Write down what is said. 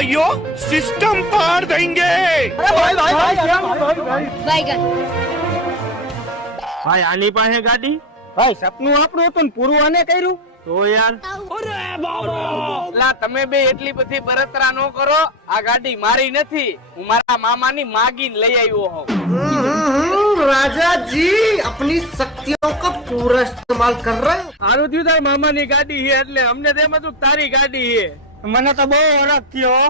भाइयों सिस्टम पार देंगे। ભાઈ આની પાસે ગાડી ભાઈ સપનું આપણું હતું ને પૂરું આને કર્યું. તો યાર લા તમે બે એટલી બધી બળતરા નો કરો. આ ગાડી મારી નથી, હું મારા મામાની માગીને લઈ આવ્યો હોઉં. राजा जी अपनी शक्तियों का पूरा इस्तेमाल कर रहे हैं। સારું થયું તારી મામાની ગાડી છે એટલે અમને તો એમ હતું કે તારી ગાડી છે. મને તો બહુ અલગ થયો.